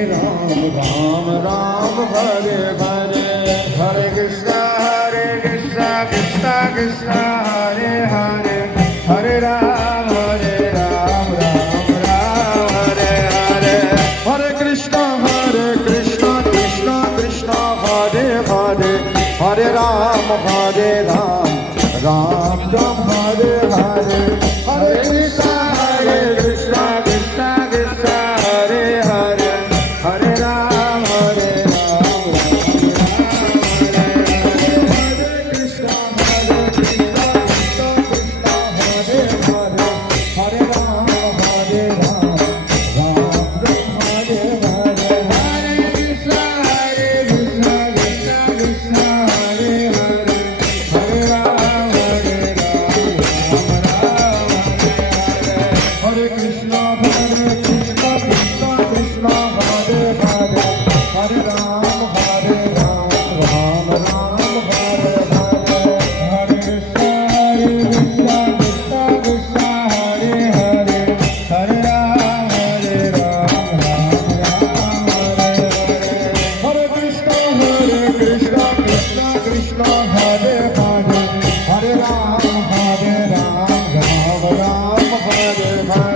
Ram Ram Hare Hare Hare Krishna Hare Hare Hare Ram Ram Ram Hare Hare Hare Krishna Krishna Krishna Hare Hare Hare Ram Ram Ram Hare Hare Hare Krishna Krishna Krishna Hare Hare Hare Ram Hare Ram Ram Hare Hare Hare Krishna Krishna Krishna Hare Hare Hare Ram Ram Ram Hare Hare Hare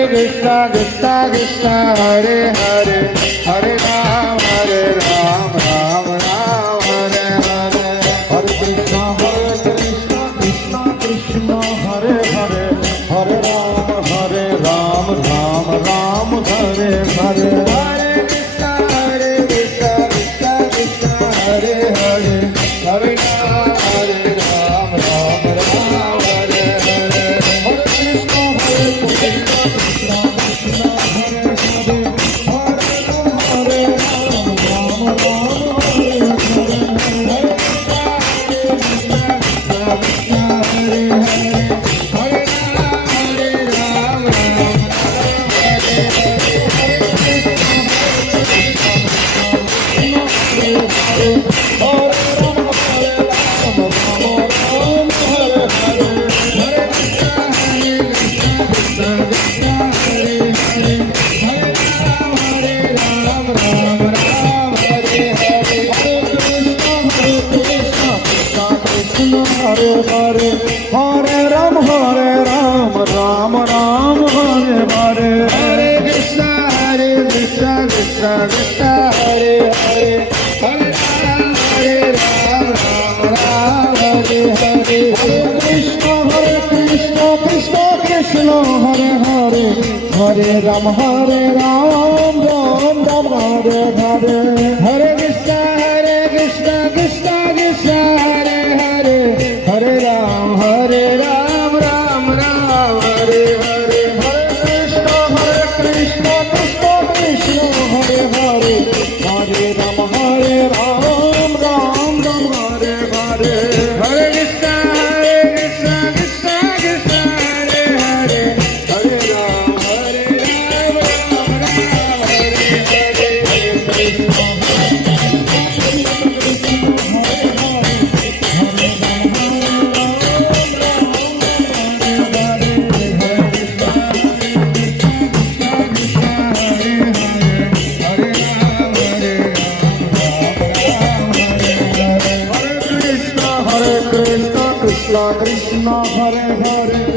Krishna Krishna Krishna Hare Hare Hare Ram Ram Hare Hare Hare Krishna Krishna Krishna Hare Hare Hare Hare Ram Ram Ram Hare Hare Hare Krishna Krishna Krishna Hare Hare Hare Ram Ram Ram Hare Hare Hare Krishna Krishna Krishna Hare Hare Hare Ram Ram Ram Hare Hare Hare Krishna Krishna Krishna Hare Hare Hare Ram Krishna Hare Hare Hare Ram Ram Hare Hare Hare Krishna Krishna Krishna Hare Hare Hare Ram Ram Hare Hare Krishna Krishna Krishna Hare Hare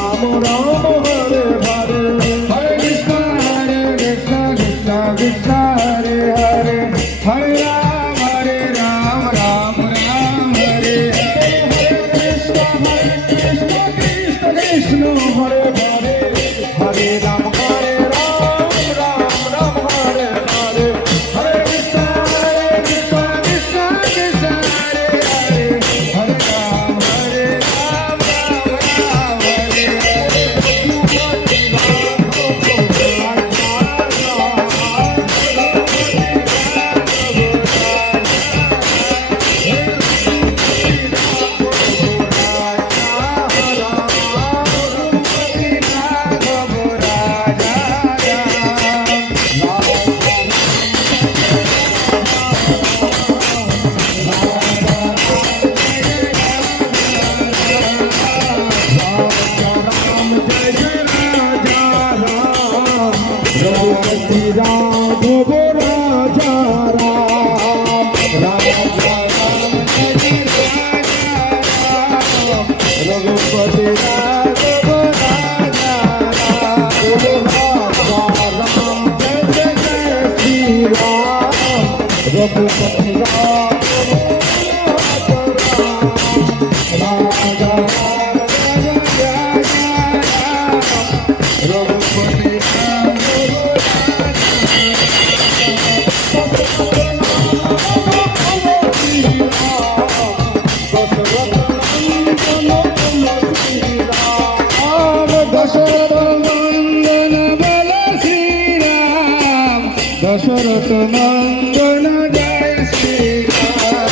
Hare Ram Ram Hare Hare Hare Krishna Krishna Krishna Raghupati Ram राजा रघुपति दशरथ नंदन बल श्री राम दशरथ नंदन जय श्री राम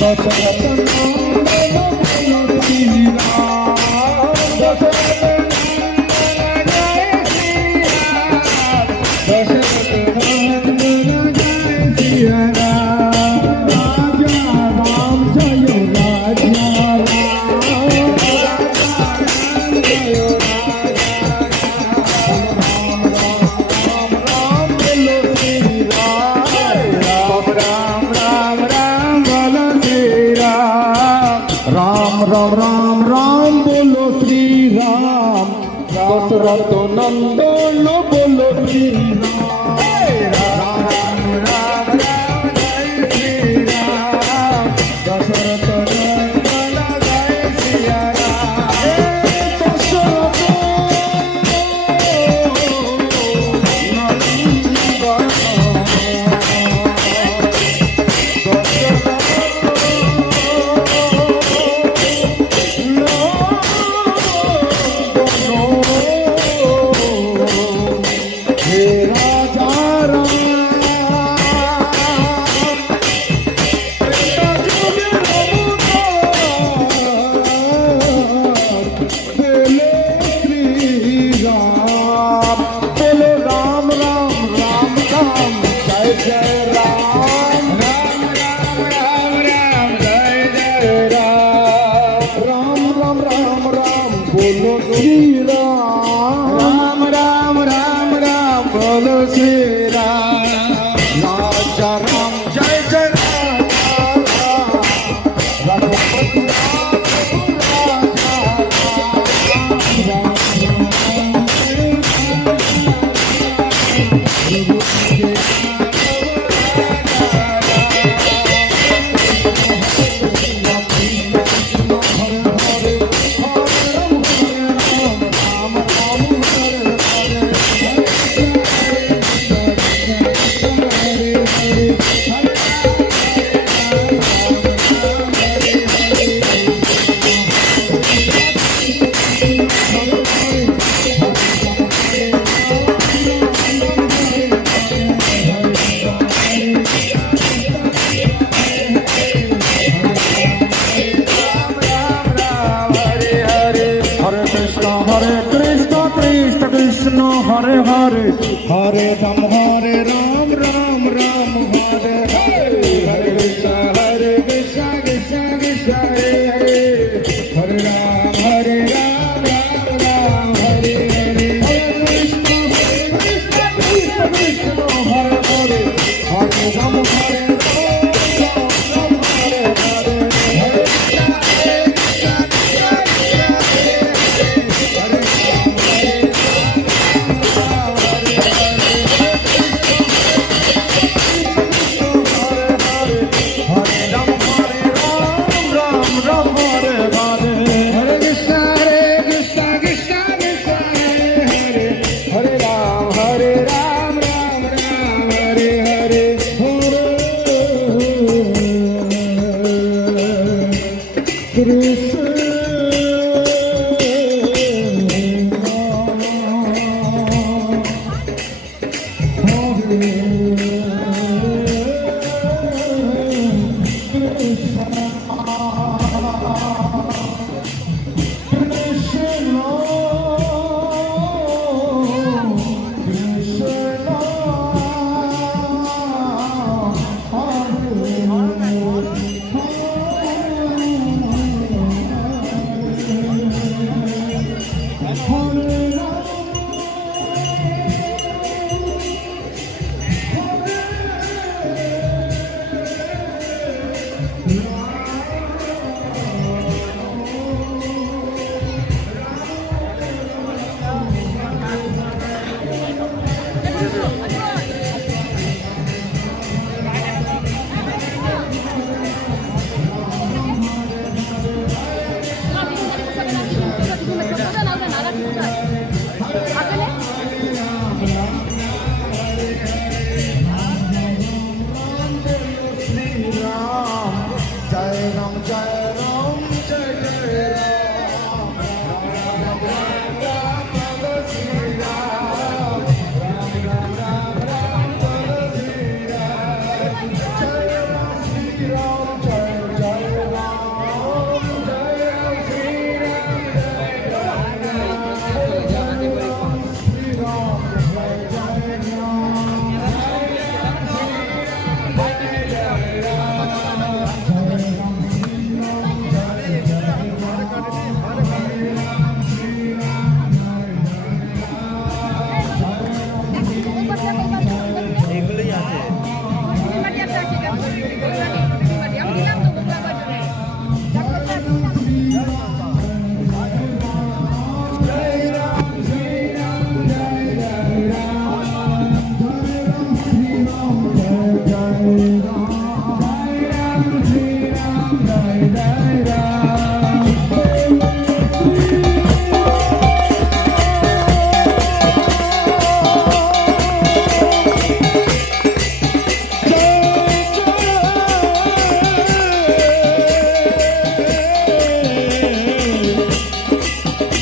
दशरथ नंदन बल श्री राम दशरथ नंदन जय श्री राम दशरथ नंदन जय श्री राम राम राम राम बोलो श्री राम दशरथ नंदन बोलो श्री राम राम राम राम जय श्री राम दशरथ नंदन जय श्री राम दशरथ बोलो श्री राम राम राम राम बोलो श्री राम राजा राम जय जय कृष्ण हरे हरे हरे राम राम राम हरे हरे हरे कृष्ण कृष्ण कृष्ण हरे हरे हरे राम राम राम हरे हरे हरे कृष्ण कृष्ण कृष्ण हरे हरे हरे राम हरे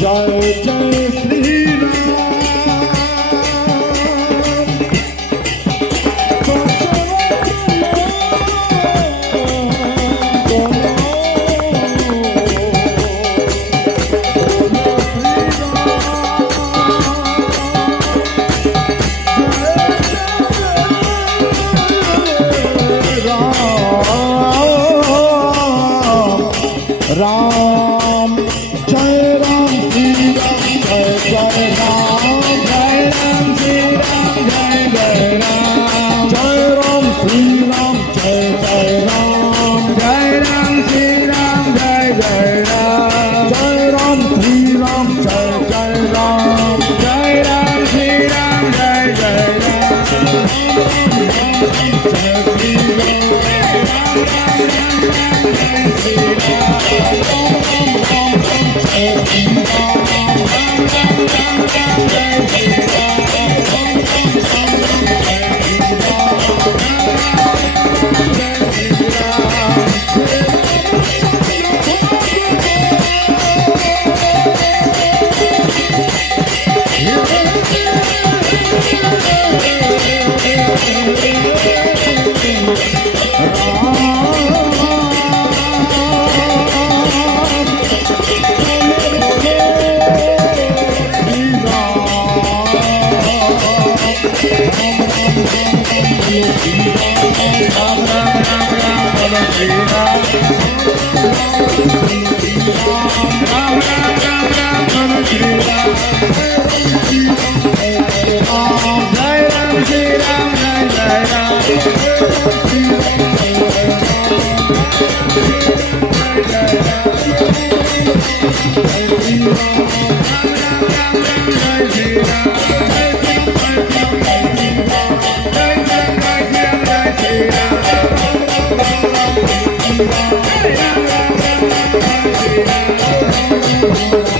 जय जय श्री राम राम जय राम श्री राम जय जय राम जय राम श्री राम जय जय राम जय राम श्री राम जय जय राम जय राम श्री राम जय जय राम जय राम श्री राम जय जय राम जय राम श्री राम जय जय राम Hey,